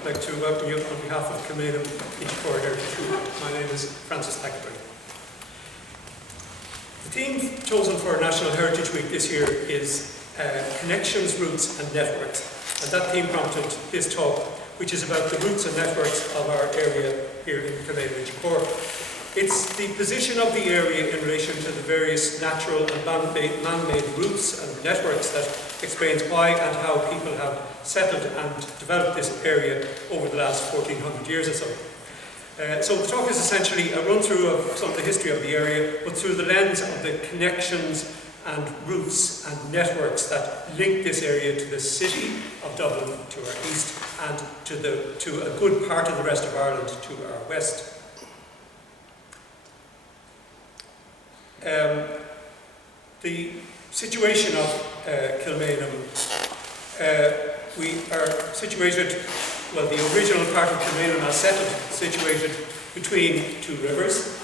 I'd like to welcome you on behalf of Kilmainham Inchicore Heritage Group. My name is Francis Thackaberry. The theme chosen for National Heritage Week this year is Connections, Roots and Networks. And that theme prompted this talk, which is about the roots and networks of our area here in Kilmainham Inchicore. It's the position of the area in relation to the various natural and man-made roots and networks that explains why and how people have settled and developed this area over the last 1400 years or so. So the talk is essentially a run-through of some of the history of the area, but through the lens of the connections and roots and networks that link this area to the city of Dublin to our east and to a good part of the rest of Ireland to our west. The situation of Kilmainham, we are situated, well, the original part of Kilmainham as settled, situated between two rivers,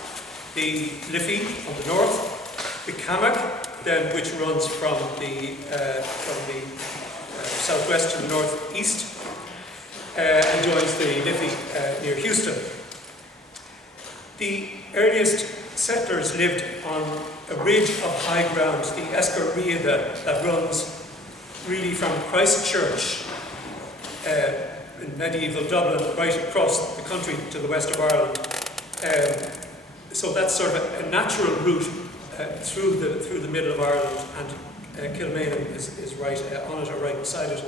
the Liffey on the north, the Cammack, then which runs from the southwest to the northeast and joins the Liffey near Houston. The earliest settlers lived on a ridge of high ground, the Escarriada, that runs really from Christchurch in medieval Dublin right across the country to the west of Ireland. So that's sort of a natural route through the middle of Ireland, and Kilmainham is right on it or right beside it.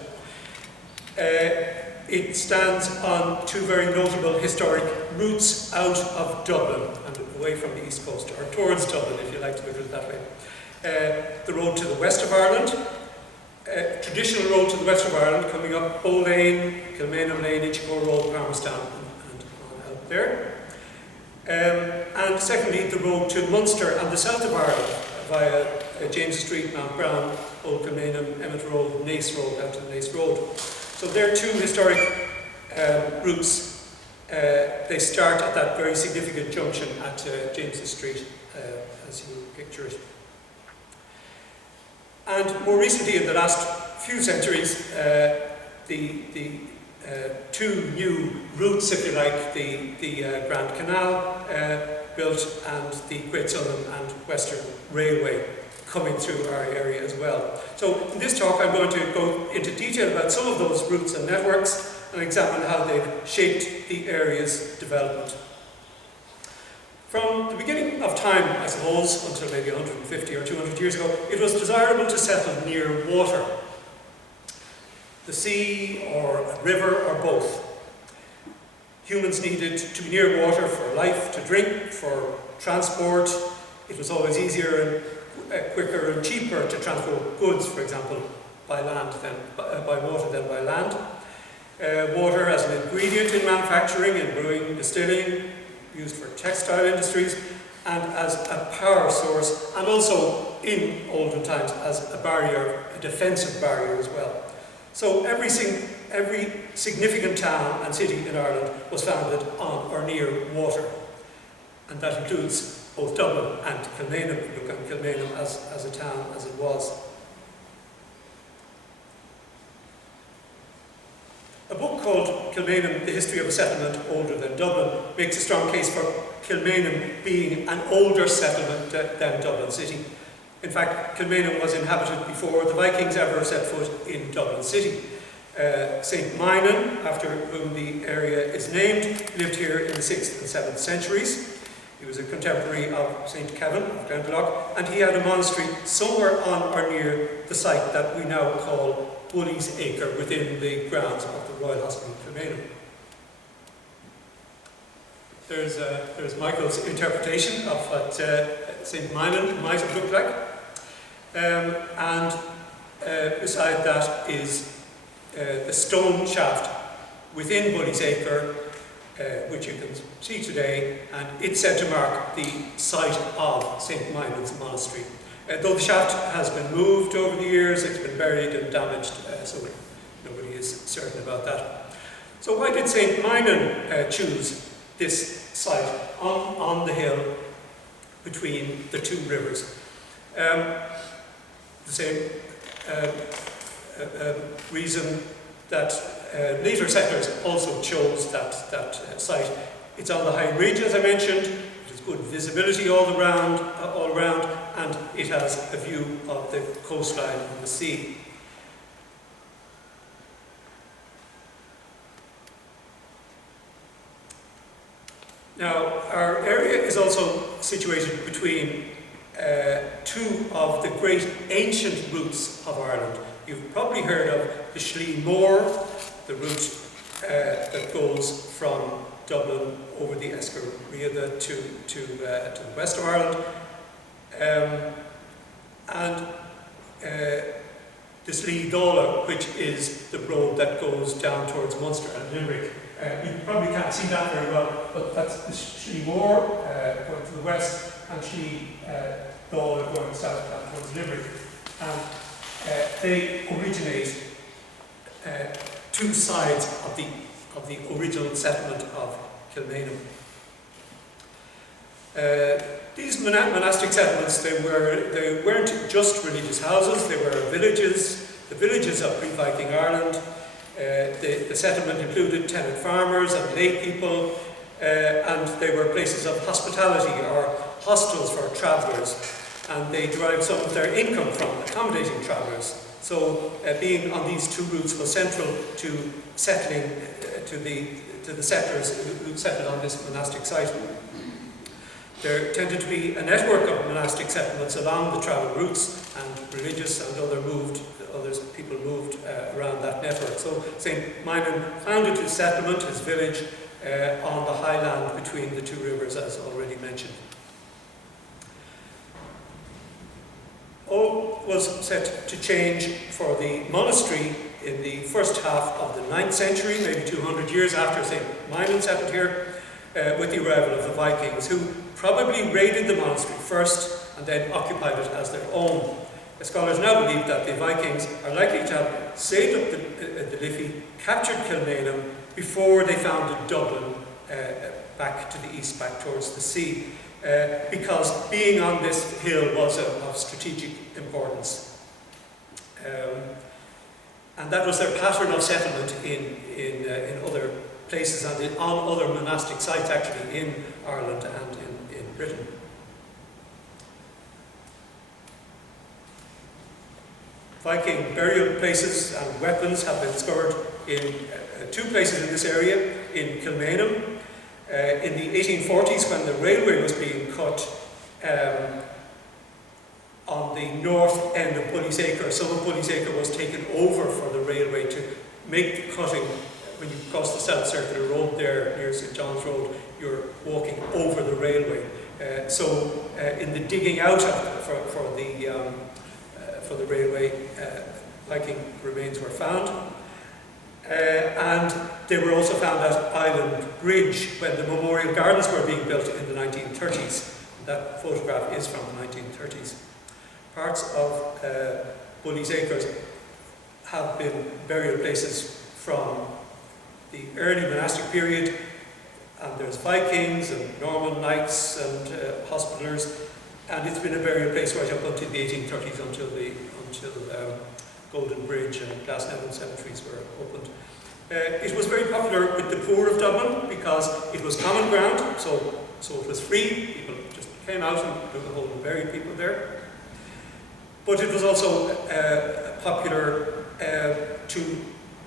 It stands on two very notable historic routes out of Dublin and away from the east coast, or towards Dublin if you like to look at it that way. The road to the west of Ireland, traditional road to the west of Ireland coming up Bow Lane, Kilmainham Lane, Inchicore Road, Palmerstown and on out there. And secondly, the road to Munster and the south of Ireland via James Street, Mount Brown, Old Kilmainham, Emmett Road, Naas Road, down to the Naas Road. So there are two historic routes. They start at that very significant junction at James Street, as you picture it. And more recently, in the last few centuries, the two new routes, if you like, the Grand Canal built and the Great Southern and Western Railway coming through our area as well. So in this talk I'm going to go into detail about some of those routes and networks and examine how they've shaped the area's development. From the beginning of time, I suppose, until maybe 150 or 200 years ago, it was desirable to settle near water. The sea or a river or both. Humans needed to be near water for life, to drink, for transport. It was always easier and quicker and cheaper to transport goods, for example, by water than by land. Water as an ingredient in manufacturing, in brewing, distilling, used for textile industries, and as a power source, and also in olden times as a barrier, a defensive barrier as well. So every significant town and city in Ireland was founded on or near water, and that includes both Dublin and Kilmainham. You look at Kilmainham as a town as it was. A book called Kilmainham, The History of a Settlement Older Than Dublin makes a strong case for Kilmainham being an older settlement than Dublin City. In fact, Kilmainham was inhabited before the Vikings ever set foot in Dublin City. St. Minan, after whom the area is named, lived here in the 6th and 7th centuries. He was a contemporary of St. Kevin of Glendalough, and he had a monastery somewhere on or near the site that we now call Bully's Acre, within the grounds of the Royal Hospital of Kilmainham. There's Michael's interpretation of what St. Minan might have looked like. And beside that is the stone shaft within Bully's Acre, which you can see today, and it's said to mark the site of St. Minan's Monastery. Though the shaft has been moved over the years, it's been buried and damaged, so nobody is certain about that. So why did St. Minan choose this site on the hill between the two rivers? The same reason that later settlers also chose that site. It's on the high ridge, as I mentioned. It has good visibility all around, and it has a view of the coastline and the sea. Now, our area is also situated between two of the great ancient routes of Ireland. You've probably heard of the Slieve Mór, the route that goes from Dublin over the Escar-Riada to the west of Ireland, and the Slieve Dála, which is the road that goes down towards Munster and Limerick. You probably can't see that very well, but that's the Slieve Mór going to the west, and Slieve Dála going south down towards Limerick. And they originate two sides of the original settlement of Kilmainham. These monastic settlements, they weren't just religious houses, they were villages, the villages of pre-Viking Ireland. The settlement included tenant farmers and lay people, and they were places of hospitality or hostels for travellers, and they derived some of their income from accommodating travellers. So being on these two routes was central to settling, to the settlers who settled on this monastic site. There tended to be a network of monastic settlements along the travel routes, and religious and people moved around that network. So St. Minan founded his settlement, his village, on the highland between the two rivers, as already mentioned. All was set to change for the monastery in the first half of the 9th century, maybe 200 years after St. Minan settled here, with the arrival of the Vikings, who probably raided the monastery first and then occupied it as their own. The scholars now believe that the Vikings are likely to have sailed up the Liffey, captured Kilmainham, before they founded Dublin back to the east, back towards the sea, because being on this hill was of strategic importance. And that was their pattern of settlement in other places and on other monastic sites, actually, in Ireland and in Britain. Viking burial places and weapons have been discovered in two places in this area, in Kilmainham. In the 1840s, when the railway was being cut on the north end of Bully's some of Bully's was taken over for the railway to make the cutting. When you cross the South Circular Road there near St. John's Road, you're walking over the railway. So in the digging out for the railway, Viking remains were found. And they were also found at Island Bridge when the Memorial Gardens were being built in the 1930s. That photograph is from the 1930s. Parts of Bully's Acres have been burial places from the early monastic period, and there's Vikings and Norman knights and hospitallers, and it's been a burial place right up until the 1830s, until Golden Bridge and Glasnevin cemeteries were opened. It was very popular with the poor of Dublin because it was common ground, so it was free. People just came out and dug a hole and buried people there. But it was also popular to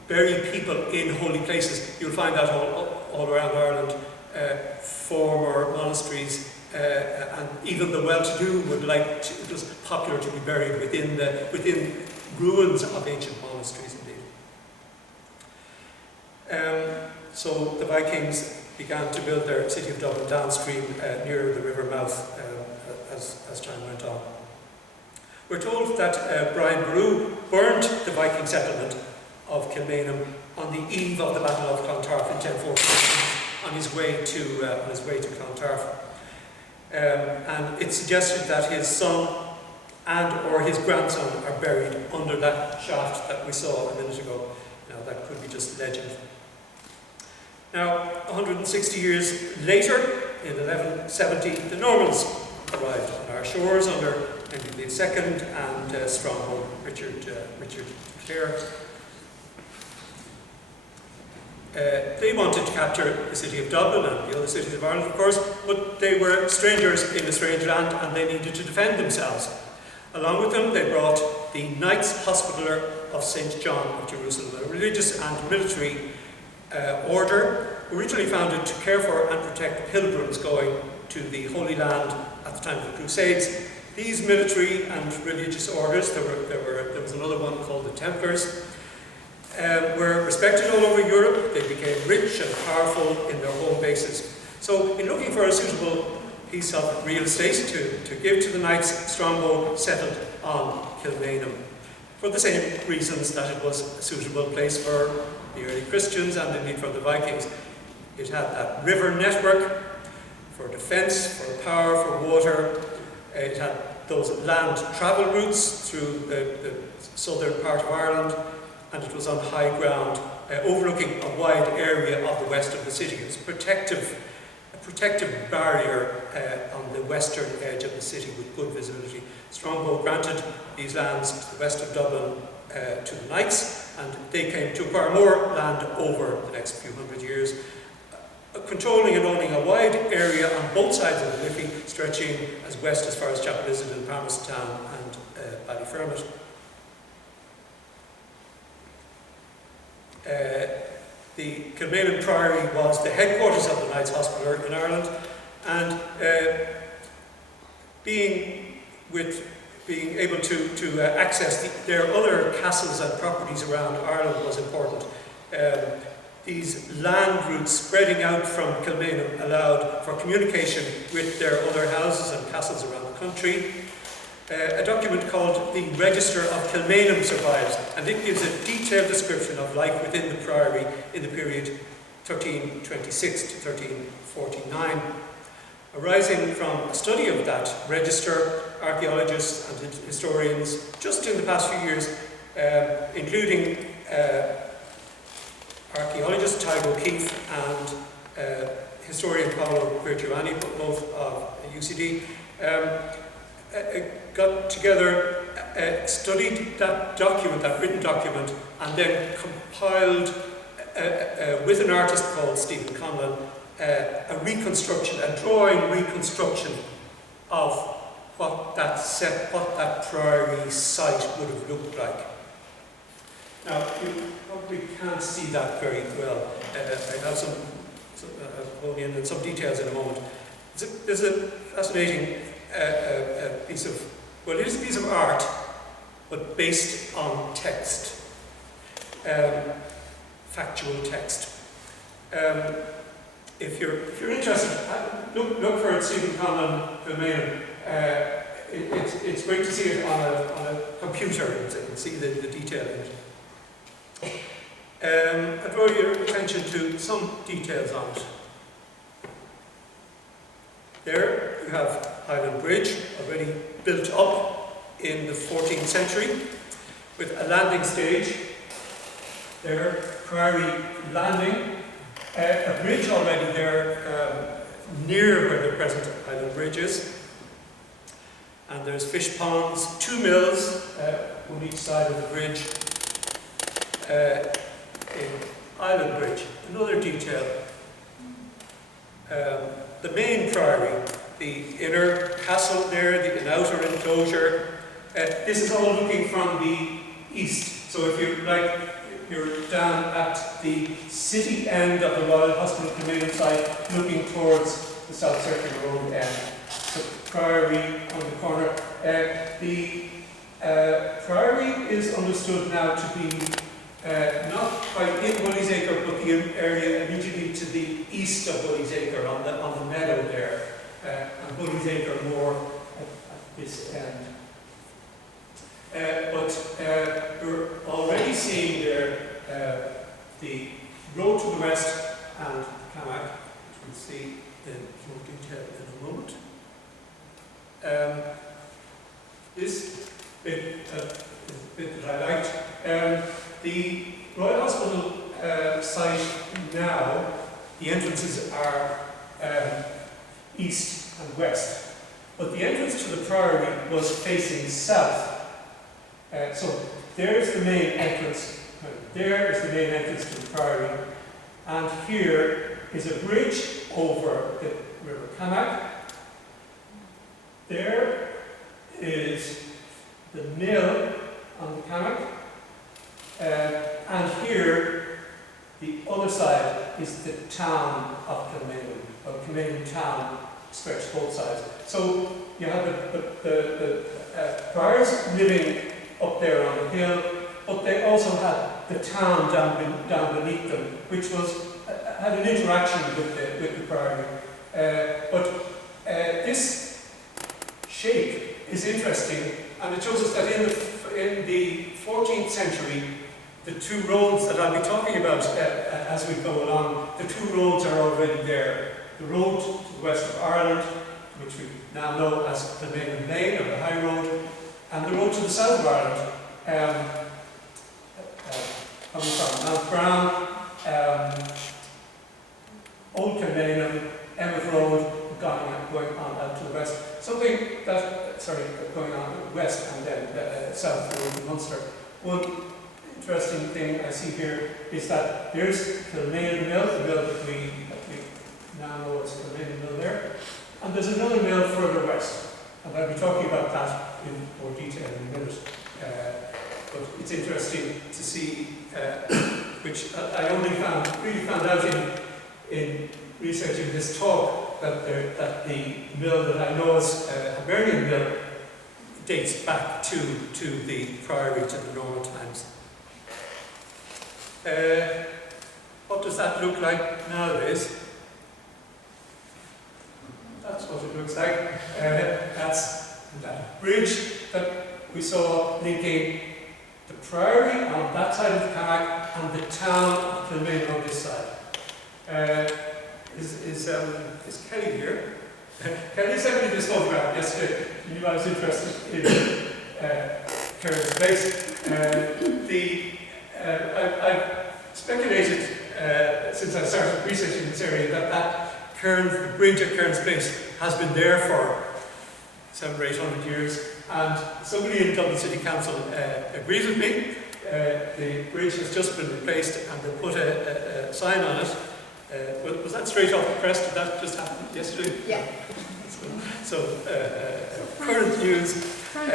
bury people in holy places. You'll find that all around Ireland. Former monasteries and even the well-to-do would it was popular to be buried within ruins of ancient monasteries indeed. So the Vikings began to build their city of Dublin downstream near the river mouth as time went on. We're told that Brian Boru burnt the Viking settlement of Kilmainham on the eve of the Battle of Clontarf in 1014 on his way to Clontarf. And it's suggested that his son and or his grandson are buried under that shaft that we saw a minute ago. Now that could be just legend. Now, 160 years later, in 1170, the Normans arrived on our shores under Henry II and stronghold Richard Clare. They wanted to capture the city of Dublin and the other cities of Ireland, of course, but they were strangers in a strange land and they needed to defend themselves. Along with them, they brought the Knights Hospitaller of St. John of Jerusalem, a religious and military order originally founded to care for and protect pilgrims going to the Holy Land at the time of the Crusades. These military and religious orders, there was another one called the Templars, were respected all over Europe. They became rich and powerful in their home bases. So, in looking for a suitable piece of real estate to give to the Knights, Strongbow settled on Kilmainham for the same reasons that it was a suitable place for the early Christians and indeed for the Vikings. It had that river network for defence, for power, for water. It had those land travel routes through the southern part of Ireland, and it was on high ground, overlooking a wide area of the west of the city. It was a protective barrier on the western edge of the city with good visibility. Strongbow granted these lands to the west of Dublin to the Knights, and they came to acquire more land over the next few hundred years, controlling and owning a wide area on both sides of the Liffey, stretching as west as far as Chapelizod, Palmerstown and Ballyfermot. The Kilmainham Priory was the headquarters of the Knights Hospitaller in Ireland, and being able to access their other castles and properties around Ireland was important. These land routes spreading out from Kilmainham allowed for communication with their other houses and castles around the country. A document called the Register of Kilmainham survives, and it gives a detailed description of life within the priory in the period 1326 to 1349. Arising from a study of that register, archaeologists and historians, just in the past few years, including archaeologist Tyler O'Keefe and historian Paolo Virtuani, both of UCD, got together, studied that document, that written document, and then compiled, with an artist called Stephen Conlon, a reconstruction, a drawing reconstruction of what that priory site would have looked like. Now, you probably can't see that very well. I have I'll go in some details in a moment. There's a fascinating piece of, well, it is a piece of art, but based on text, factual text. If you're interested, look for it, Stephen Conlon, Kilmainham. It's great to see it on a computer, and you can see the detail in it. I draw your attention to some details on it. There you have Highland Bridge, already built up in the 14th century, with a landing stage. There, Priory Landing, a bridge already there near where the present Highland Bridge is. And there's fish ponds, 2 mills on each side of the bridge. In Island Bridge, another detail. The main priory, the inner castle there, the outer enclosure, this is all looking from the east. So if you're down at the city end of the Royal Hospital Kilmainham site, looking towards the South Circular Road end. So priory on the corner. The priory is understood now to be not quite in Bully's Acre, but the area immediately to the east of Bully's Acre, on the meadow there, and Bully's Acre more at this end. But we're already seeing there the road to the west and Camak, which we'll see in more detail in a moment. This bit that I liked. The Royal Hospital site now, the entrances are east and west, but the entrance to the priory was facing south. So there's the main entrance. There is the main entrance to the priory. And here is a bridge over the River Camach. There is the mill on the Camach. And here, the other side is the town of Kilmainham. Kilmainham town stretched both sides. So you have the priors living up there on the hill, but they also had the town down beneath them, which had an interaction with the priory. But this shape is interesting, and it shows us that in the 14th century, the two roads that I'll be talking about as we go along, the two roads are already there. The road to the west of Ireland, which we now know as the Kilmainham Lane, or the High Road, and the road to the south of Ireland, coming from Mount Brown, Old Kilmainham, Emmet Road, going on out to the west. Going on west and then south through Munster. One interesting thing I see here is that there's Kilmainham Mill, the mill that we now know as Kilmainham Mill there, and there's another mill further west, and I'll be talking about that in more detail in a minute. But it's interesting to see, which I only found out in researching this talk, that the mill that I know as Hibernian Mill dates back to the priory, to the Roman times. What does that look like nowadays? That's what it looks like. That's that bridge that we saw linking the priory on that side of the Camach and the town of Kilmainham on this side. Is Kelly here? Kelly sent me this photograph yesterday. She knew I was interested in Kieran's place. I've speculated since I started researching this area that the bridge at Kieran's Place has been there for 700 or 800 years, and somebody in Dublin City Council agrees with me. The bridge has just been replaced, and they put a sign on it. Was that straight off the press? Did that just happen yesterday? Yeah. So current news. Sorry,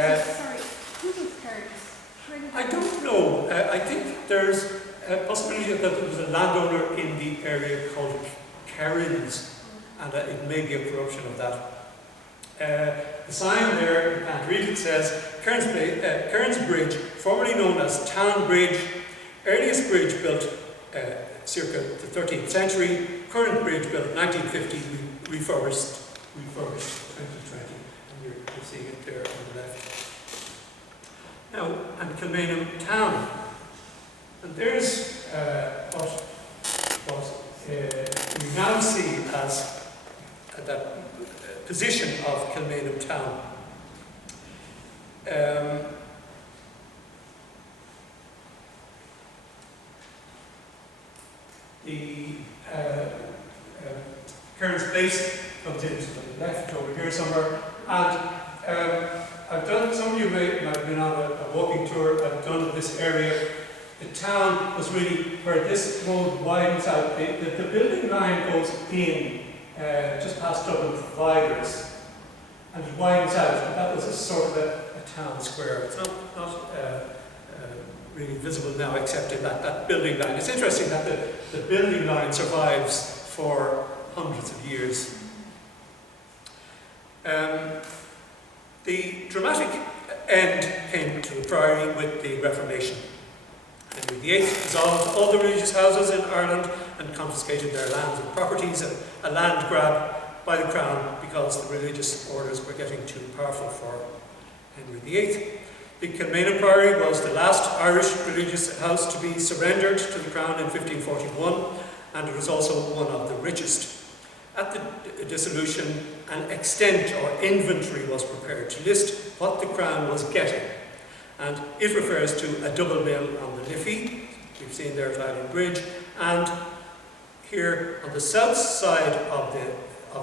who was Curtis? I don't know. I think there's a possibility that there was a landowner in the area called Kerins, and it may be a corruption of that. The sign there, you can't read it, says Kerins Bridge, formerly known as Town Bridge, earliest bridge built circa the 13th century, current bridge built 1950, refurbished 2020, and you're seeing it there on the left. Now, and Kilmainham Town, and there's what we now see as that position of Kilmainham Town. The Kieran's Place comes into the left over here somewhere, and I've done, some of you may have been on a walking tour, I've done this area. The town was really where this road widens out. The building line goes in just past Dublin Providers, and it widens out, and that was a sort of a town square. It's not really visible now, except in that building line. It's interesting that the building line survives for hundreds of years. The dramatic end came to the priory with the Reformation. Henry VIII dissolved all the religious houses in Ireland and confiscated their lands and properties, a land grab by the Crown because the religious orders were getting too powerful for Henry VIII. The Kilmainham Priory was the last Irish religious house to be surrendered to the Crown in 1541, and it was also one of the richest. At the dissolution, an extent or inventory was prepared to list what the Crown was getting, and it refers to a double mill on the Liffey, we've seen there at Island Bridge, and here on the south side of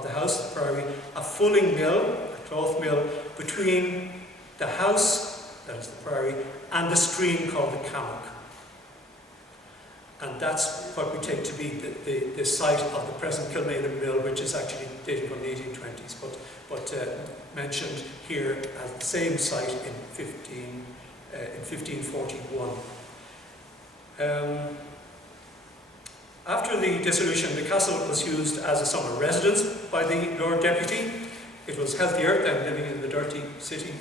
the house, the priory, a fulling mill, a cloth mill, between the house, that is the priory, and the stream called the Camach. and that's what we take to be the site of the present Kilmainham Mill, which is actually dated from the 1820s, but mentioned here as the same site in 1541. After the dissolution, the castle was used as a summer residence by the Lord Deputy. It was healthier than living in the dirty city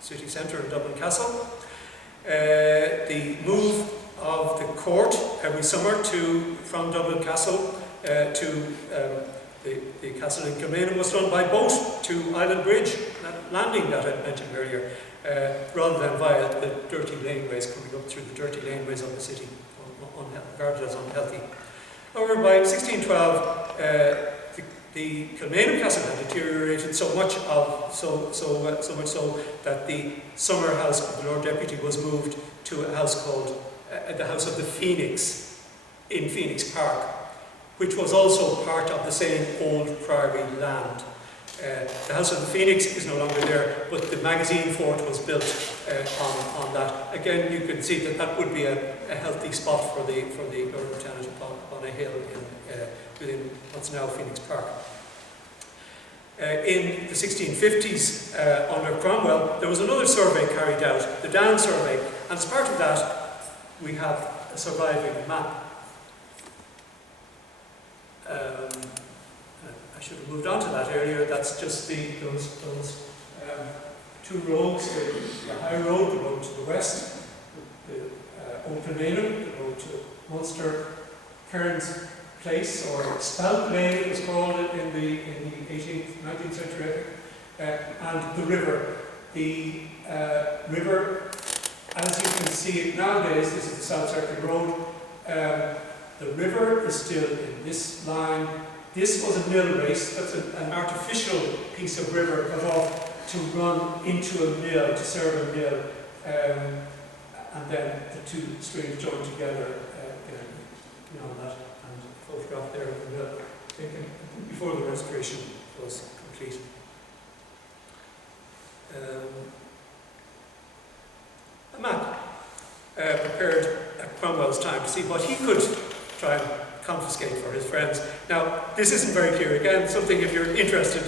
centre in Dublin Castle. The move of the court every summer from Dublin Castle to the castle in Kilmainham was done by boat to Island Bridge, that landing that I mentioned earlier, rather than via the dirty laneways, coming up through the dirty laneways of the city, regarded as unhealthy. However, by 1612, the Kilmainham Castle had deteriorated so much so that the summer house of the Lord Deputy was moved to a house called the House of the Phoenix in Phoenix Park, which was also part of the same old priory land. The House of the Phoenix is no longer there, but the magazine fort was built on that. Again, you can see that would be a healthy spot for the Lord Lieutenant on a hill within what's now Phoenix Park. In the 1650s, under Cromwell, there was another survey carried out, the Down Survey, and as part of that, we have a surviving map. I should have moved on to that earlier. That's just those two roads, the high road, the road to the west, the Old Kilmainham, the road to Munster, Cairns Place, or Spout Lane it was called in the 18th, 19th century, and the river. The river, as you can see it nowadays, this is the South Circuit Road. The river is still in this line. This was a mill race. That's an artificial piece of river cut off to run into a mill, to serve a mill, and then the two streams joined together on that. And the photograph there of the mill taken before the restoration was complete. A map prepared at Cromwell's time to see what he could try and confiscate for his friends. Now, this isn't very clear. Again, something if you're interested,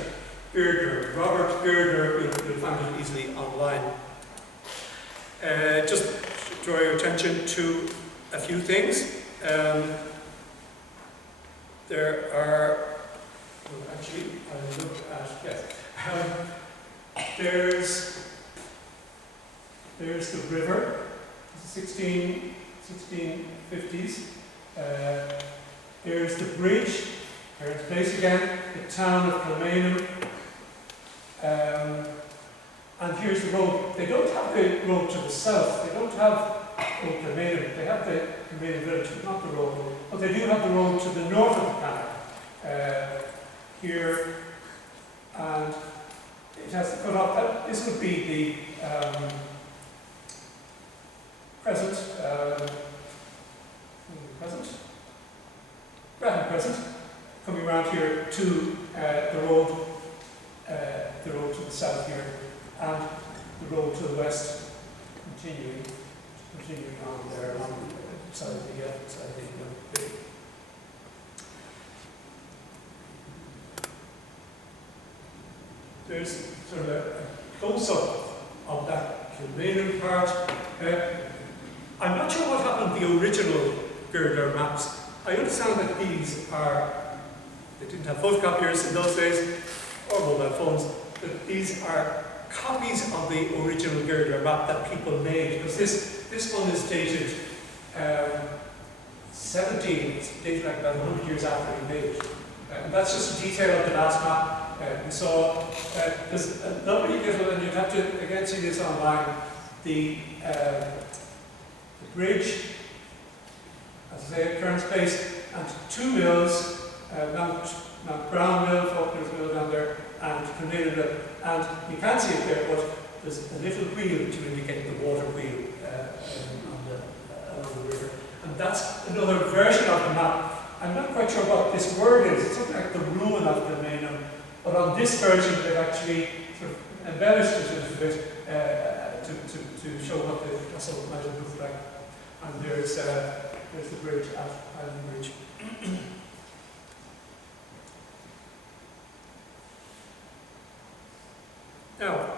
Girdner, Robert Girdner, you'll find it easily online. Just draw your attention to a few things. There are, well, actually, I'll look at, yes. There's the river, 1650s. There's the bridge, Cairns Place again, the town of Kilmainham, and here's the road. They don't have the road to the south, they don't have Old Kilmainham, they have the Kilmainham village, but not the road. But they do have the road to the north of the canal, here, and it has to cut off. This would be the present, coming around here to the road to the south here, and the road to the west, continuing on there along the side of the There's sort of a close-up of that Kilmainham part. I'm not sure what happened to the original Girdler maps. I understand that they didn't have photocopiers in those days, or mobile phones, but these are copies of the original Girdler map that people made, because this one is dated it's dated like about 100 years after he made it. And that's just a detail of the last map. We saw there's a lovely little, and you'd have to again see this online, the bridge, as I say, at Cairns Place, and two mills, Mount Brown Mill, Faulkner's Mill down there, and Kilmainham Mill. And you can't see it there, but there's a little wheel to indicate the water wheel along the river. And that's another version of the map. I'm not quite sure what this word is. It's something like the ruin of Kilmainham. But on this version, they've actually sort of embellished it a little bit to show what the castle might have looked like. And there's there's the bridge at Island Bridge. Now,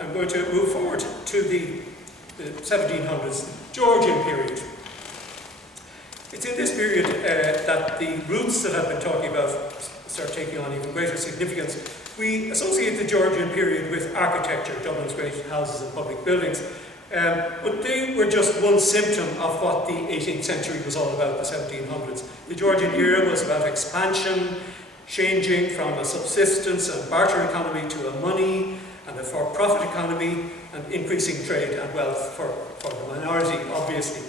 I'm going to move forward to the 1700s, Georgian period. It's in this period that the roots that I've been talking about start taking on even greater significance. We associate the Georgian period with architecture, Dublin's great houses and public buildings, but they were just one symptom of what the 18th century was all about, the 1700s. The Georgian era was about expansion, changing from a subsistence and barter economy to a money and a for-profit economy, and increasing trade and wealth for the minority, obviously.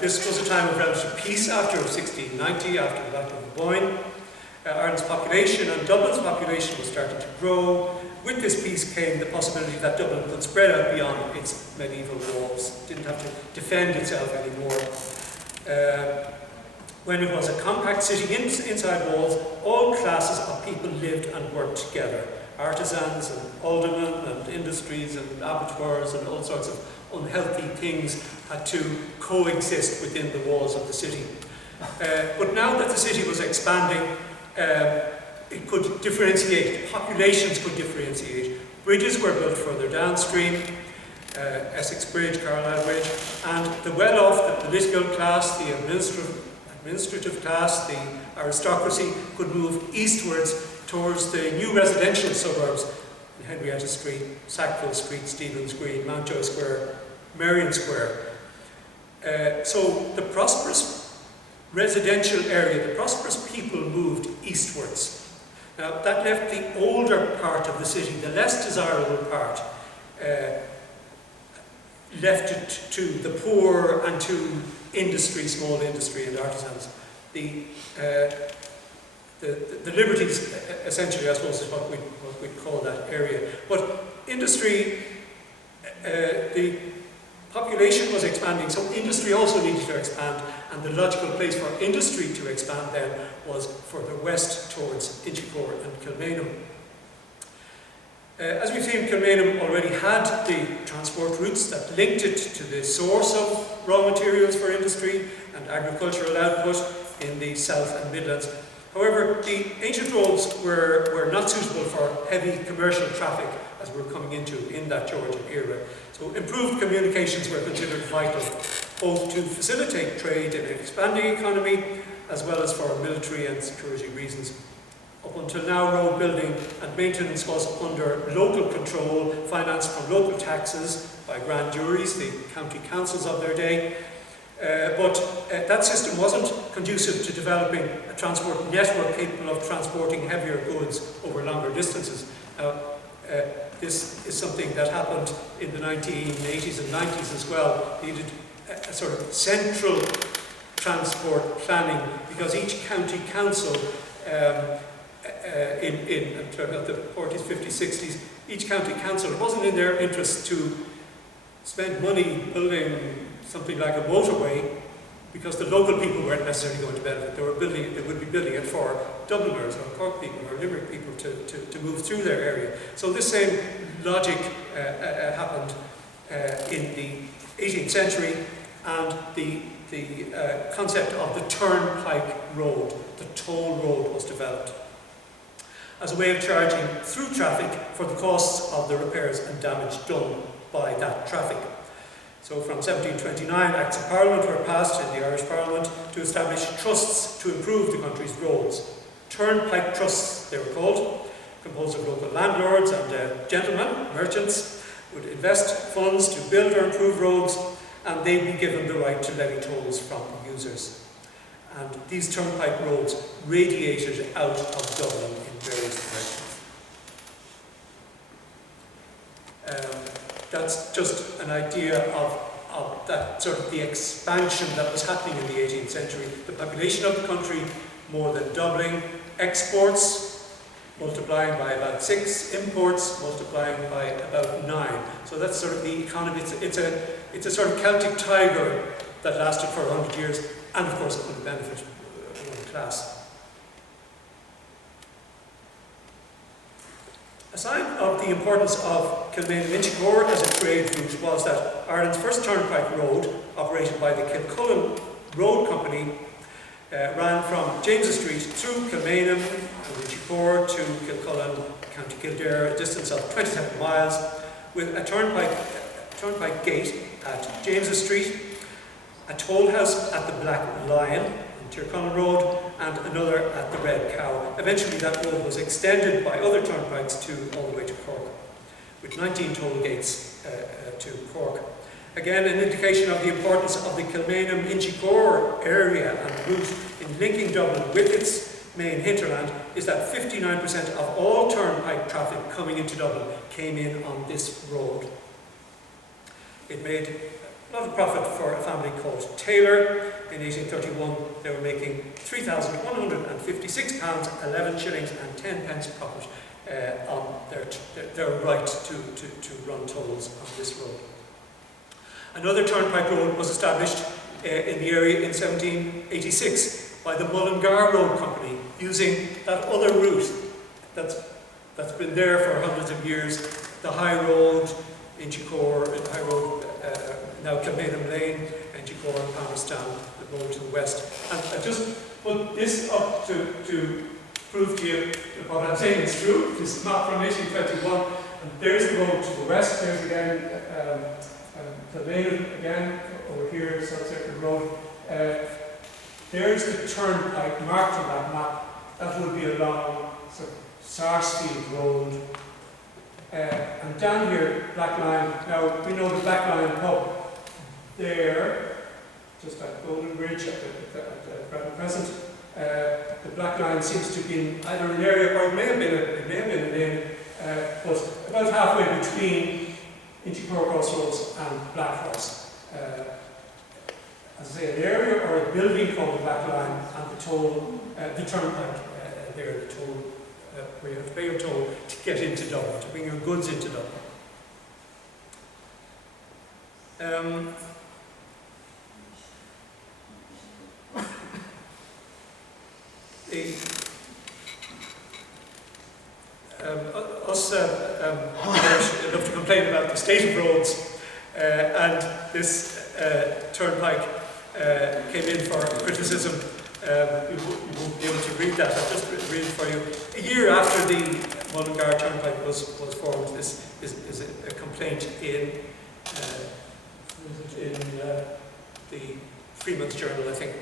This was a time of relative peace after 1690, after the Battle of the Boyne. Ireland's population and Dublin's population was starting to grow. With this peace came the possibility that Dublin could spread out beyond its medieval walls, didn't have to defend itself anymore. When it was a compact city inside walls, all classes of people lived and worked together. Artisans and aldermen and industries and abattoirs and all sorts of unhealthy things had to coexist within the walls of the city. But now that the city was expanding, it could differentiate, populations could differentiate. Bridges were built further downstream, Essex Bridge, Carlisle Bridge, and the well-off, the political class, the administrative class, the aristocracy could move eastwards towards the new residential suburbs, Henrietta Street, Sackville Street, Stephen's Green, Mountjoy Square, Merrion Square. So the prosperous residential area, the prosperous people moved eastwards. Now that left the older part of the city, the less desirable part, left it to the poor and to industry, small industry and artisans. The liberties, essentially, I suppose, is what we'd call that area. But industry, the population was expanding, so industry also needed to expand, and the logical place for industry to expand then was further west towards Inchicore and Kilmainham. As we've seen, Kilmainham already had the transport routes that linked it to the source of raw materials for industry and agricultural output in the South and Midlands. However, the ancient roads were not suitable for heavy commercial traffic as we were coming into in that Georgian era. So improved communications were considered vital, both to facilitate trade in an expanding economy, as well as for military and security reasons. Up until now, road building and maintenance was under local control, financed from local taxes by grand juries, the county councils of their day. But that system wasn't conducive to developing a transport network capable of transporting heavier goods over longer distances. This is something that happened in the 1980s and 90s as well. They needed a sort of central transport planning because each county council in the 40s, 50s, 60s, each county council, it wasn't in their interest to spend money building something like a motorway because the local people weren't necessarily going to benefit. They would be building it for Dubliners or Cork people or Limerick people to move through their area. So this same logic happened in the 18th century, and the concept of the turnpike road, the toll road, was developed as a way of charging through traffic for the costs of the repairs and damage done by that traffic. So from 1729, Acts of Parliament were passed in the Irish Parliament to establish trusts to improve the country's roads. Turnpike trusts, they were called, composed of local landlords and gentlemen, merchants, would invest funds to build or improve roads, and they'd be given the right to levy tolls from users. And these turnpike roads radiated out of Dublin in various directions. That's just an idea of that sort of the expansion that was happening in the 18th century. The population of the country more than doubling, exports multiplying by about 6, imports multiplying by about 9. So that's sort of the economy. It's a sort of Celtic tiger that lasted for 100 years, and of course it would benefit one class. A sign of the importance of Kilmainham Inchicore as a trade route was that Ireland's first turnpike road, operated by the Kilcullen Road Company, ran from James's Street through Kilmainham and Inchicore to Kilcullen, County Kildare, a distance of 27 miles, with a turnpike gate at James's Street, a toll house at the Black Lion on Tyrconnell Road, and another at the Red Cow. Eventually that road was extended by other turnpikes all the way to Cork, with 19 toll gates to Cork. Again, an indication of the importance of the Kilmainham Inchicore area and route in linking Dublin with its main hinterland is that 59% of all turnpike traffic coming into Dublin came in on this road. It made a lot of profit for a family called Taylor. In 1831, they were making £3,156, 11 shillings and 10 pence profit on their right to run tolls on this road. Another turnpike road was established in the area in 1786 by the Mullingar Road Company, using that other route that's been there for hundreds of years, the High Road, Inchicore, High Road, now Kilmainham Lane, Inchicore and Palmerston, the road to the west. And I just put this up to prove to you that what I'm saying is true. This is not from 1821. And there's the road to the west. There's again Kilmainham again over here, South Circuit Road. There's the turnpike marked on that map. That would be along Sarsfield Road. And down here, Black Lion. Now we know the Black Lion pub there, just at Golden Bridge at the present. The Black Lion seems to be in either an area, or it may have been an inn, but about halfway between Inchicore Crossroads and Blackfrost. As I say, an area or a building called the Black Lion, and the turnpike there, the toll, where you have to pay your toll to get into Dublin, to bring your goods into Dublin. I love to complain about the state of roads, and this turnpike came in for criticism. You won't be able to read that, I'll just read it for you. A year after the Mullingar Turnpike was formed, this is a complaint in the Freeman's Journal, I think.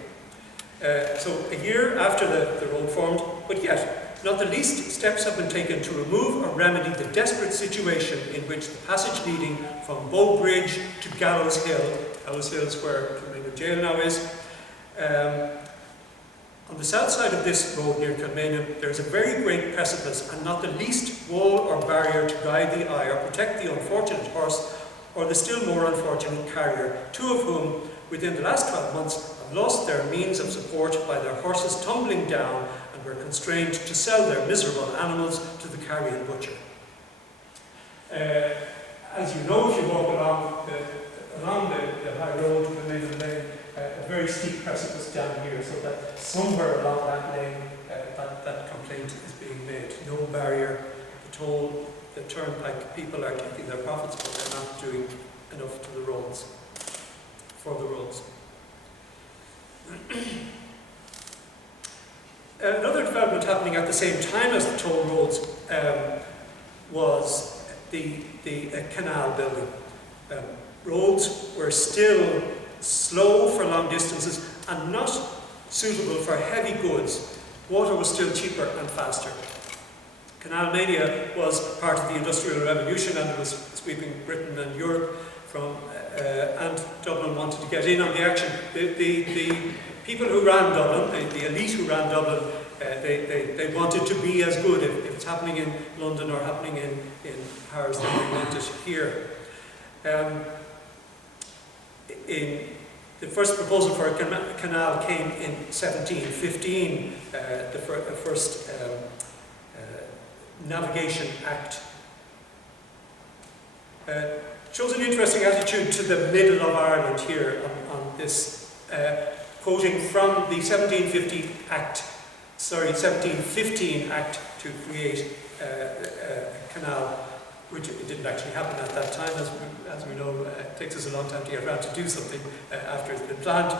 So a year after the road formed, but yet not the least steps have been taken to remove or remedy the desperate situation in which the passage leading from Bow Bridge to Gallows Hill is where Kilmainham Jail now is. On the south side of this road near Kilmainham, there is a very great precipice, and not the least wall or barrier to guide the eye or protect the unfortunate horse or the still more unfortunate carrier, two of whom, within the last 12 months, have lost their means of support by their horses tumbling down and were constrained to sell their miserable animals to the carrion butcher. As you know, if you walk along the high road to Kilmainham Lane, a very steep precipice down here, so that somewhere along that lane that complaint is being made. No barrier, the turnpike people are taking their profits, but they're not doing enough to the roads, for the roads. Another development happening at the same time as the toll roads was the canal building. Roads were still slow for long distances and not suitable for heavy goods. Water was still cheaper and faster. Canal mania was part of the Industrial Revolution, and it was sweeping Britain and Europe and Dublin wanted to get in on the action. The people who ran Dublin, the elite who ran Dublin, they wanted to be as good. If it's happening in London or happening in Paris, then they want it here. The first proposal for a canal came in 1715, the first Navigation Act. Shows an interesting attitude to the middle of Ireland here on this, quoting from the 1750 Act. 1715 Act to create a canal, which it didn't actually happen at that time, as we know. It takes us a long time to get around to do something after it's been planned.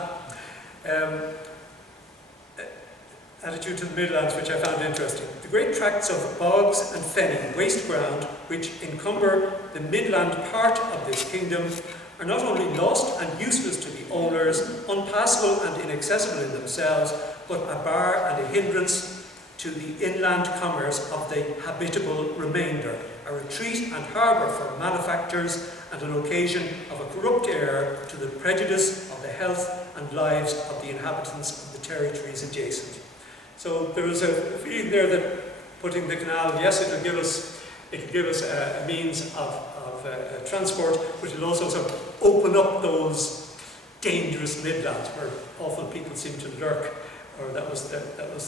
Attitude to the Midlands, which I found interesting. The great tracts of bogs and fenny, waste ground, which encumber the midland part of this kingdom, are not only lost and useless to the owners, unpassable and inaccessible in themselves, but a bar and a hindrance to the inland commerce of the habitable remainder, a retreat and harbour for malefactors, and an occasion of a corrupt air to the prejudice of the health and lives of the inhabitants of the territories adjacent. So there is a feeling there that putting the canal, yes, it will give us a means of transport, but it will also sort of open up those dangerous midlands where awful people seem to lurk, or that was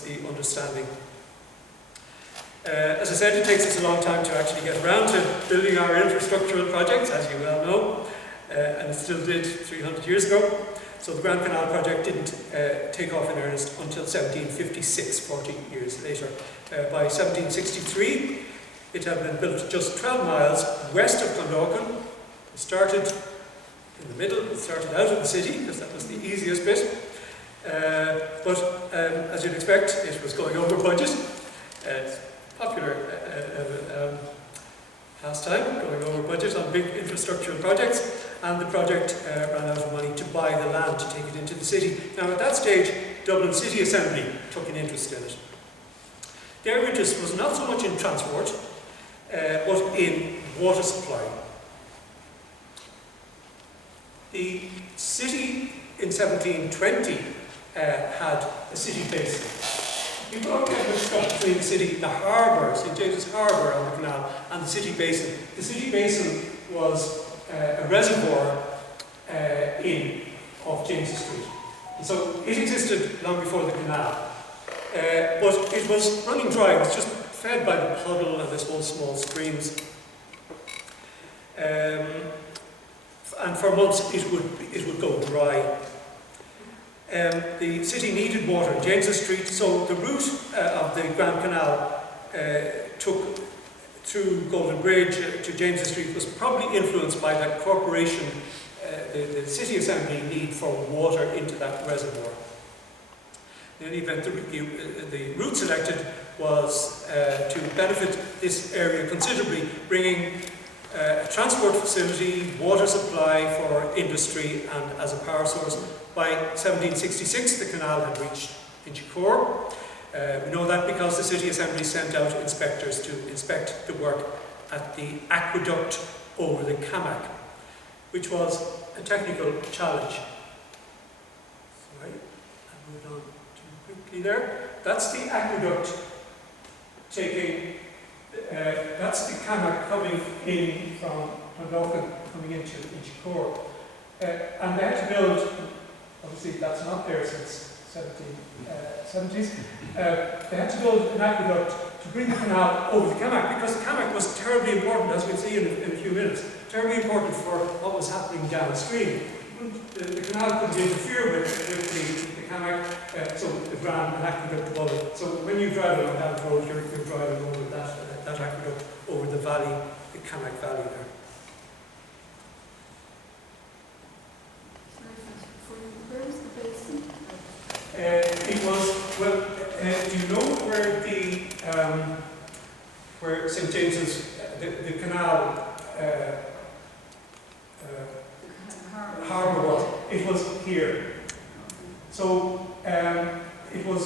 the understanding. As I said, it takes us a long time to actually get around to building our infrastructural projects, as you well know, and it still did 300 years ago. So the Grand Canal project didn't take off in earnest until 1756, 40 years later. By 1763, it had been built just 12 miles west of Clondalkin. It started in the middle, it started out of the city, because that was the easiest bit. But as you'd expect, it was going over budget. Popular pastime, going over budget on big infrastructural projects, and the project ran out of money to buy the land to take it into the city. Now at that stage, Dublin City Assembly took an interest in it. Their interest was not so much in transport, but in water supply. The city in 1720 had a city basin. You brought a discussion between the city, the harbour, St James's Harbour on the canal, and the city basin. The city basin was a reservoir off James's Street. And so it existed long before the canal. But it was running dry. It was just fed by the puddle and the small streams. And for months it would go dry. The city needed water in James's Street, so the route of the Grand Canal took through Golden Bridge to James's Street was probably influenced by that corporation, the City Assembly need for water into that reservoir. In any event, the route selected was to benefit this area considerably, bringing a transport facility, water supply for industry, and as a power source. By 1766, the canal had reached Inchicore. We know that because the City Assembly sent out inspectors to inspect the work at the aqueduct over the Camach, which was a technical challenge. Sorry, I moved on too quickly there. That's the aqueduct taking, that's the Camach coming in from Clondalkin, coming into Inchicore. And they had to build, obviously that's not there since 1770s, they had to build an aqueduct to bring the canal over the Camach, because the Camach was terribly important, as we'll see in a few minutes, terribly important for what was happening downstream. The canal couldn't interfere with the Camach, so it ran an aqueduct above it. So when you drive along that road, you're driving over that aqueduct over the valley, the Camach Valley there. Where was the basin? It was, well, do you know where St James's, the canal harbour was? It was here. So it was,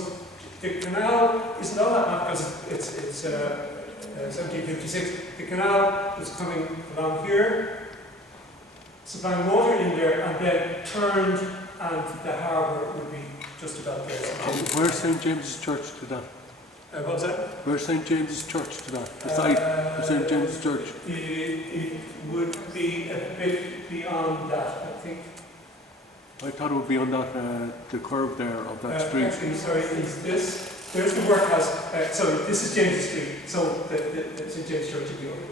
the canal is not that map because it's 1756. The canal was coming along here, supplying water in there, and then turned, and the harbour would be just about there. Where's St James's Church to that? What was that? Where's St James's Church to that? The site of St James's Church? It would be a bit beyond that, I think. I thought it would be on that the curve there of that street. Actually, sorry, is this? There's the workhouse. Sorry, this is James Street. So the St James Church would be over here.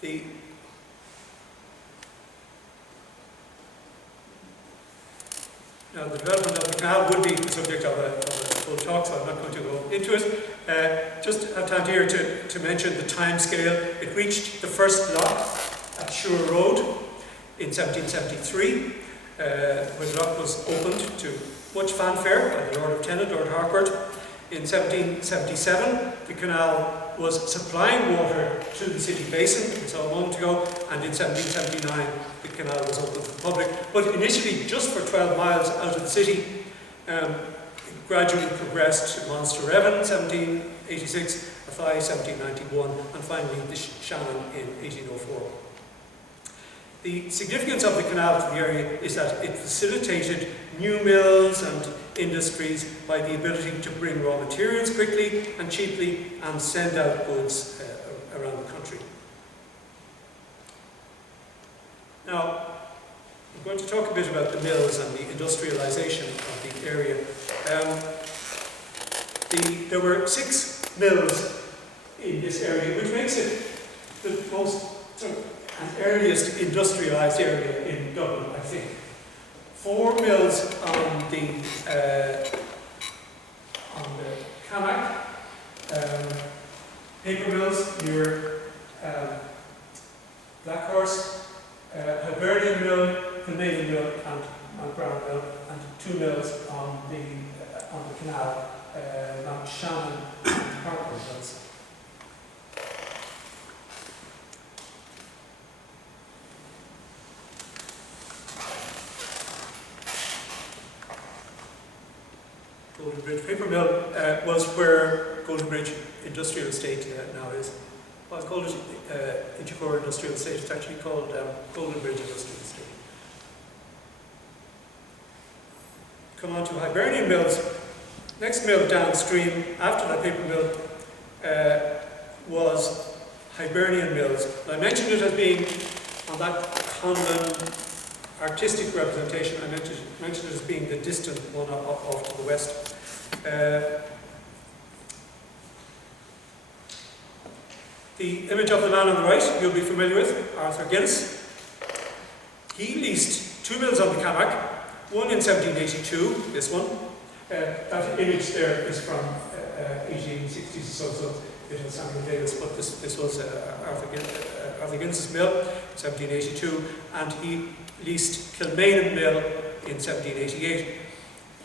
The Now, the development of the canal would be the subject of a full talk, so I'm not going to go into it. Just have time here to mention the time scale. It reached the first lock at Shure Road in 1773, when the lock was opened to much fanfare by the Lord Lieutenant, Lord Harcourt. In 1777, the canal was supplying water to the city basin, we saw a moment ago, and in 1779, the canal was opened to the public. But initially, just for 12 miles out of the city, it gradually progressed to Monster Evan, 1786, Athy, 1791, and finally the Shannon in 1804. The significance of the canal to the area is that it facilitated new mills and industries by the ability to bring raw materials quickly and cheaply and send out goods around the country. Now, I'm going to talk a bit about the mills and the industrialisation of the area. There were 6 mills in this area, which makes it the most and earliest industrialised area in Dublin, I think. 4 mills on the Cammack, paper mills near Blackhorse, Hibernian Mill, Kilmainham Mill, and Mount Brown Mill, and 2 mills on the canal, Mount Shannon and Harcourt Mills. Golden Bridge Paper Mill was where Golden Bridge Industrial Estate now is. Well, it's called Inchicore Industrial Estate. It's actually called Golden Bridge Industrial Estate. Come on to Hibernian Mills. Next mill downstream after that paper mill was Hibernian Mills. And I mentioned it as being on that common artistic representation. I mentioned it as being the distant one off to the west. The image of the man on the right, you'll be familiar with, Arthur Guinness. He leased 2 mills on the Cammack, one in 1782, this one. That image there is from 1860s, so it was Samuel Davis, but this was Arthur Guinness's mill, 1782, and he leased Kilmainham Mill in 1788.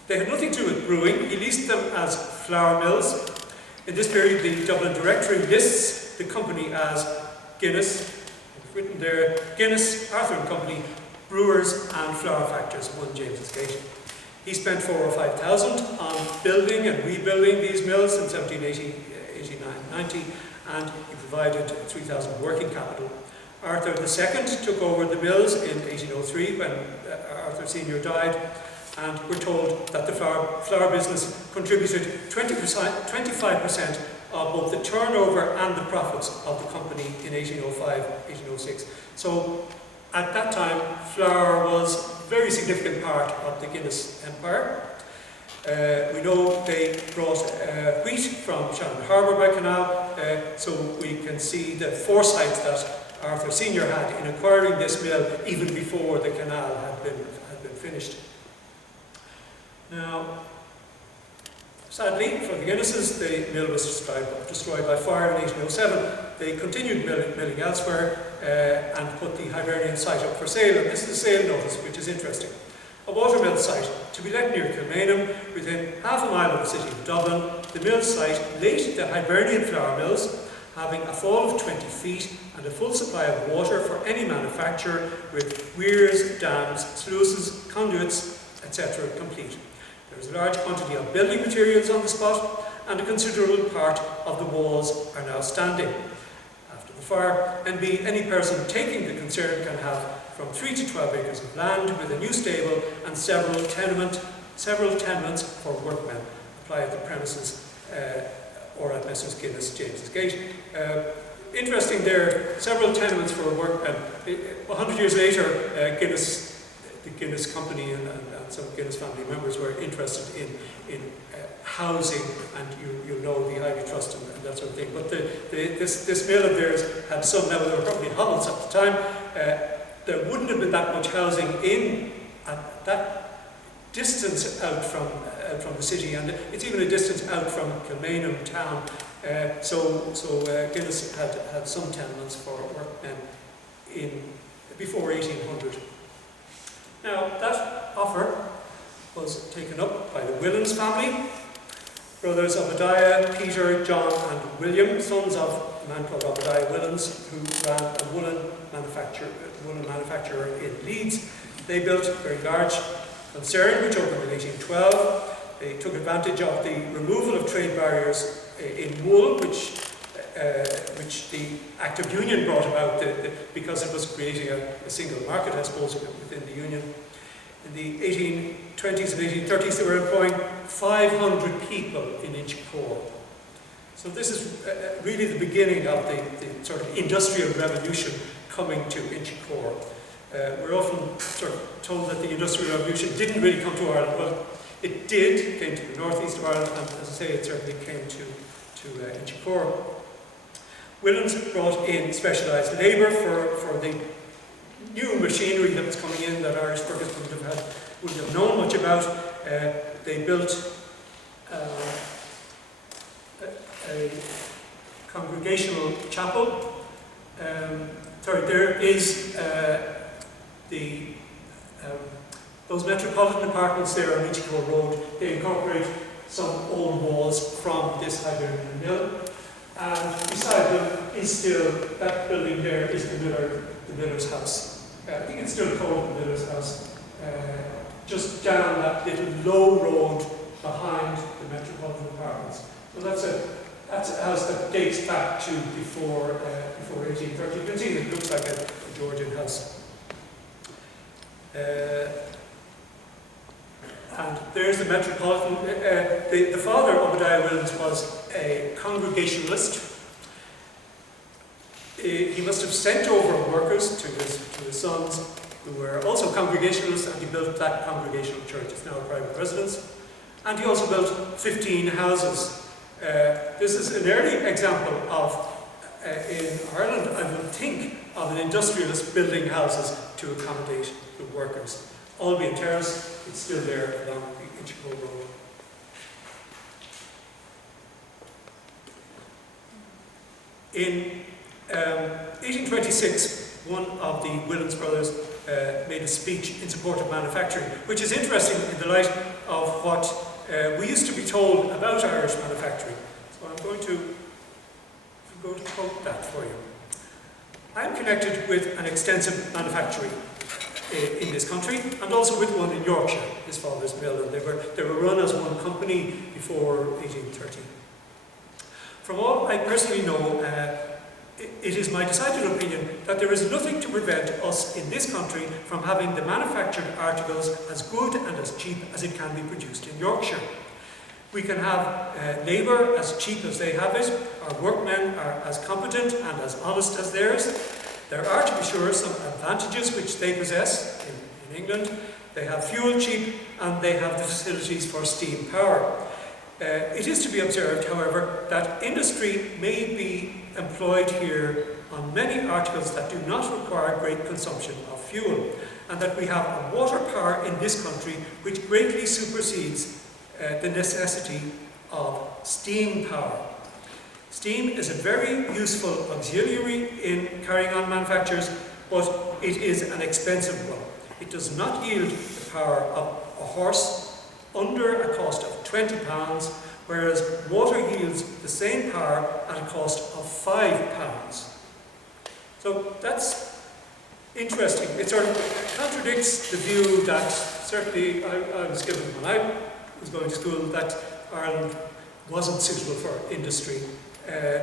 They had nothing to do with brewing. He leased them as flour mills. In this period, the Dublin Directory lists the company as Guinness, written there, Guinness, Arthur and Company, brewers and flour factors, 1 James's Gate. He spent 4,000 or 5,000 on building and rebuilding these mills in 1780, 89, 90, and he provided 3,000 working capital. Arthur II took over the mills in 1803 when Arthur Sr. died, and we're told that the flour business contributed 25% of both the turnover and the profits of the company in 1805, 1806. So at that time, flour was a very significant part of the Guinness empire. We know they brought wheat from Shannon Harbour by canal, so we can see the foresight that Arthur Sr. had in acquiring this mill even before the canal had been finished. Now, sadly for the Guinnesses, the mill was destroyed by fire in 1807. They continued milling elsewhere and put the Hibernian site up for sale, and this is a sale notice which is interesting. A watermill site to be let near Kilmainham, within half a mile of the city of Dublin. The mill site late the Hibernian flour mills, having a fall of 20 feet and a full supply of water for any manufacture, with weirs, dams, sluices, conduits, etc. complete. There is a large quantity of building materials on the spot, and a considerable part of the walls are now standing. After the fire, any person taking the concern can have from 3 to 12 acres of land with a new stable and several tenements for workmen. Apply at the premises or at Messrs. Guinness, James's Gate. Interesting there, several tenements for workmen. 100 years later, the Guinness company and some Guinness family members were interested in housing, and you know the Ivy Trust and that sort of thing. But this mill of theirs had some, now there were probably hovels at the time. There wouldn't have been that much housing in at that distance out from the city, and it's even a distance out from Kilmainham town. So Guinness had some tenements for workmen before 1800. Now, that offer was taken up by the Willans family, brothers Obadiah, Peter, John and William, sons of a man called Obadiah Willans, who ran a woolen manufacturer in Leeds. They built a very large concern which opened in 1812. They took advantage of the removal of trade barriers in wool, which the Act of Union brought about because it was creating a single market, I suppose, within the Union. In the 1820s and 1830s, they were employing 500 people in Inchicore. So this is really the beginning of the sort of industrial revolution coming to Inchicore. We're often sort of told that the Industrial Revolution didn't really come to Ireland. Well, it did. It came to the northeast of Ireland, and as I say, it certainly came to Inchicore. Willans brought in specialised labour for the new machinery that was coming in that Irish workers wouldn't have known much about. They built a congregational chapel. There is those metropolitan apartments there on Inchicore Road. They incorporate some old walls from this Hibernian mill, and beside them is still, that building there is the miller's house. I think it's still called the miller's house, just down that little low road behind the metropolitan apartments. So that's a house that dates back to before 1830. You can see it looks like a Georgian house. And there's the metropolitan. The father, Obadiah Willans, was a Congregationalist. He must have sent over workers to his sons, who were also Congregationalists, and he built that Congregational church. It's now a private residence. And he also built 15 houses. This is an early example of, in Ireland, I would think, of an industrialist building houses to accommodate the workers. Albeit terrace, it's still there along the Inchicore Road. In 1826, one of the Willans brothers made a speech in support of manufacturing, which is interesting in the light of what we used to be told about Irish manufacturing. So I'm going to quote that for you. I'm connected with an extensive manufactory in this country, and also with one in Yorkshire, his father's mill, and they were run as one company before 1830. From all I personally know, it is my decided opinion that there is nothing to prevent us in this country from having the manufactured articles as good and as cheap as it can be produced in Yorkshire. We can have labour as cheap as they have it, our workmen are as competent and as honest as theirs. There are, to be sure, some advantages which they possess in England. They have fuel cheap, and they have the facilities for steam power. It is to be observed, however, that industry may be employed here on many articles that do not require great consumption of fuel, and that we have a water power in this country which greatly supersedes the necessity of steam power. Steam is a very useful auxiliary in carrying on manufactures, but it is an expensive one. It does not yield the power of a horse under a cost of £20, whereas water yields the same power at a cost of £5. So that's interesting. It sort of contradicts the view that certainly I was given when I was going to school, that Ireland wasn't suitable for industry.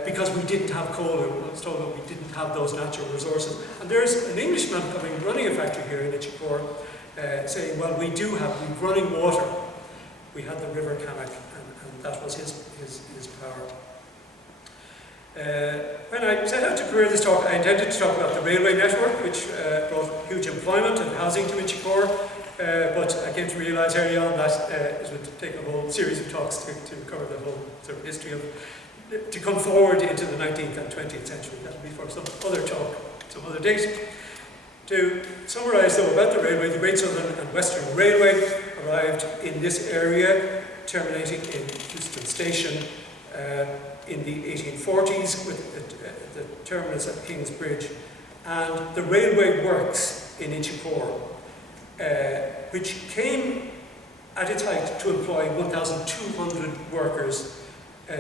Because we didn't have coal, I was told that we didn't have those natural resources. And there's an Englishman running a factory here in Inchicore, saying, well, we've running water. We had the River Cannock, and that was his power. When I set out to prepare this talk, I intended to talk about the railway network, which brought huge employment and housing to Inchicore. But I came to realise early on that it would take a whole series of talks to cover the whole sort of history of, to come forward into the 19th and 20th century. That will be for some other talk, some other date. To summarise though about the railway, the Great Southern and Western Railway arrived in this area, terminating in Houston Station in the 1840s with the terminus at King's Bridge, and the railway works in Inchicore, which came at its height to employ 1,200 workers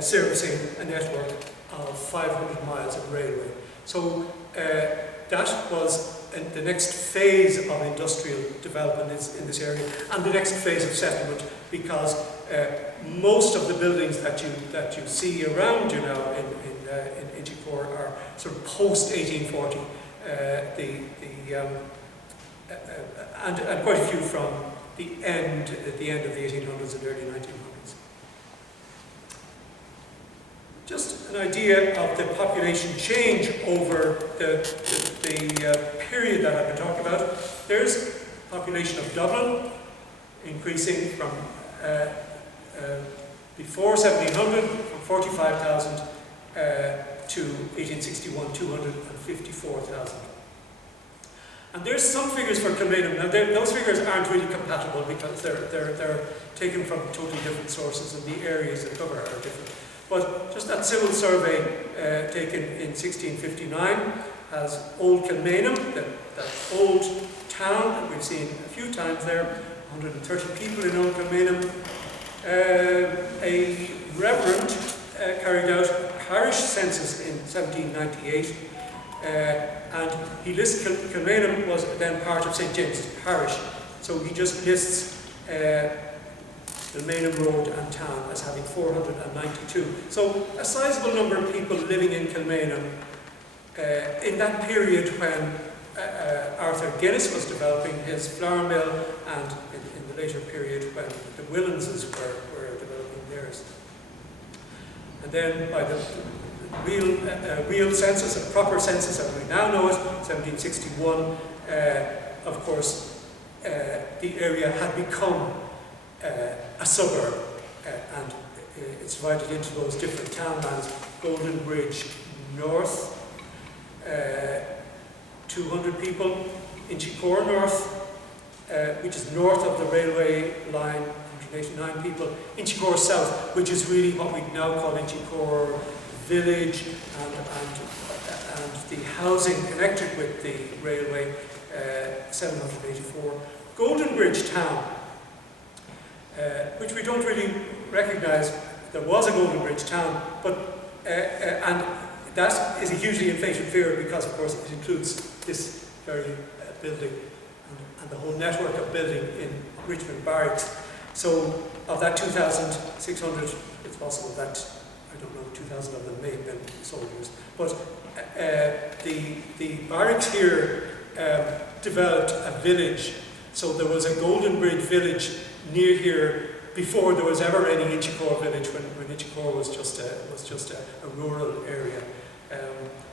servicing a network of 500 miles of railway. So that was the next phase of industrial development in this area, and the next phase of settlement, because most of the buildings that you see around you now in Inchicore are sort of post 1840, and quite a few from the end of the 1800s and early 1900s. Just an idea of the population change over the period that I've been talking about. There's population of Dublin increasing from before 1700 from 45,000 to 1861, 254,000. And there's some figures for Kilmainham. Now, those figures aren't really compatible because they're taken from totally different sources, and the areas they cover are different. But just that civil survey taken in 1659 has Old Kilmainham, that old town that we've seen a few times there, 130 people in Old Kilmainham. A reverend carried out a parish census in 1798, and he lists Kilmainham was then part of St. James's Parish, so he just lists Kilmainham Road and town as having 492. So a sizable number of people living in Kilmainham in that period when Arthur Guinness was developing his flour mill, and in the later period when the Willenses were developing theirs. And then by the real census, a proper census as we now know it, 1761, of course, the area had become a suburb, and it's divided into those different townlands. Golden Bridge North, 200 people. Inchicore North, which is north of the railway line, 189 people. Inchicore South, which is really what we now call Inchicore Village, and the housing connected with the railway, 784. Golden Bridge Town, which we don't really recognise. There was a Golden Bridge Town, but and that is a hugely inflated figure because, of course, it includes this very building and the whole network of building in Richmond Barracks. So, of that 2,600, it's possible that, I don't know, 2,000 of them may have been soldiers, but the barracks here developed a village. So there was a Golden Bridge village near here before there was ever any Inchicore village, when Inchicore was just a rural area.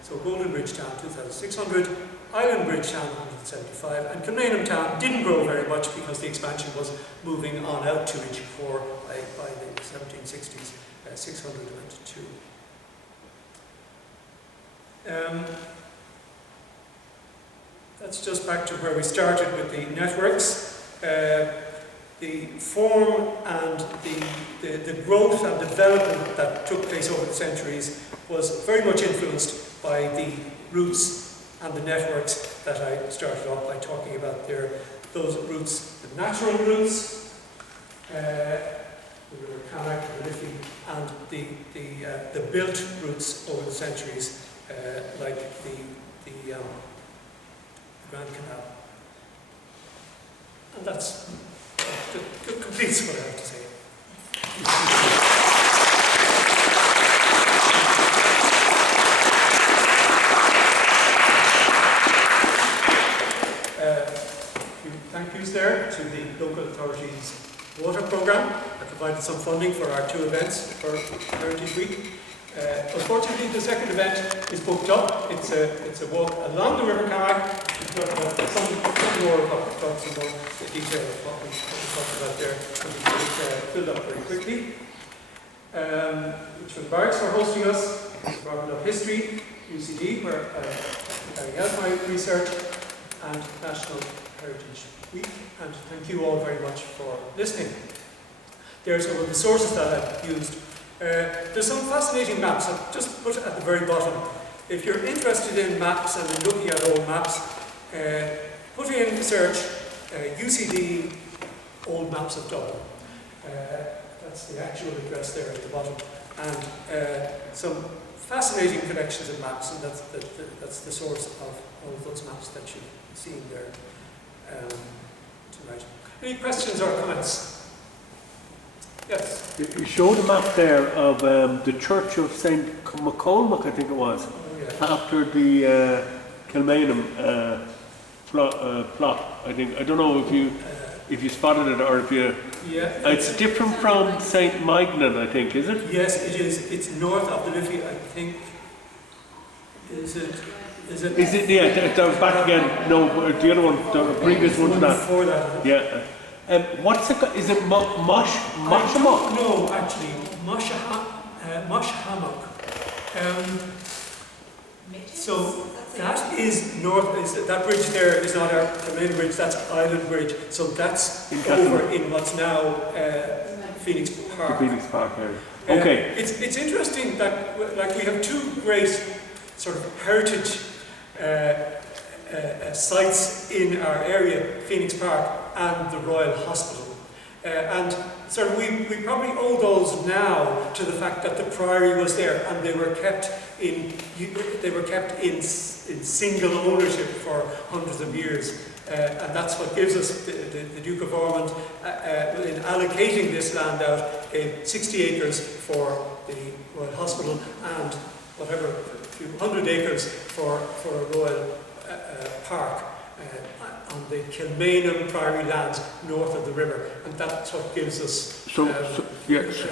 So Golden Bridge Town, 2,600, Island Bridge Town, 175, and Kilmainham Town didn't grow very much because the expansion was moving on out to Inchicore by the 1760s, 602. That's just back to where we started with the networks. The form and the growth and development that took place over the centuries was very much influenced by the routes and the networks that I started off by talking about there. Those routes, the natural routes, the River Cannock, the Liffey, and the built routes over the centuries, like the Grand Canal. And that's completes what I have to say. Thank yous there to the local authorities' water programme that provided some funding for our two events for Heritage Week. Unfortunately, the second event is booked up. It's a walk along the River Cannock. Some more talk some more detail of what we talked about there. It filled up very quickly. Richmond Barracks are hosting us. Department of History, UCD, where I'm carrying out my research. and National Heritage Week, and thank you all very much for listening. There's some of the sources that I've used. There's some fascinating maps I've just put at the very bottom. If you're interested in maps and in looking at old maps, put in search UCD Old Maps of Dublin. That's the actual address there at the bottom. And some fascinating collections of maps, and that's the source of all of those maps that you've seen there tonight. Any questions or comments? Yes? You showed a map there of the Church of St. McColmac, I think it was, after the Kilmainham plot, I think. I don't know if you spotted it or if you... Yeah. It's different from St. Magnan, I think, is it? Yes, it is. It's north of the Liffey, I think. Is it? Yeah, that was back again. No, the other one, the previous one to that. Before that. Yeah. What's it? Is it Moshamok? No, actually, Moshamok. So that is north. That bridge there is not our main bridge. That's Island Bridge. So that's over in what's now Phoenix Park. The Phoenix Park area. Okay. It's interesting that we have two great sort of heritage sites in our area, Phoenix Park and the Royal Hospital. And so we probably owe those now to the fact that the Priory was there and they were kept in single ownership for hundreds of years. And that's what gives us the Duke of Ormond, in allocating this land out, gave 60 acres for the Royal Hospital and whatever, a few hundred acres for a Royal Park on the Kilmainham Priory lands north of the river. And that's what gives us Phoenix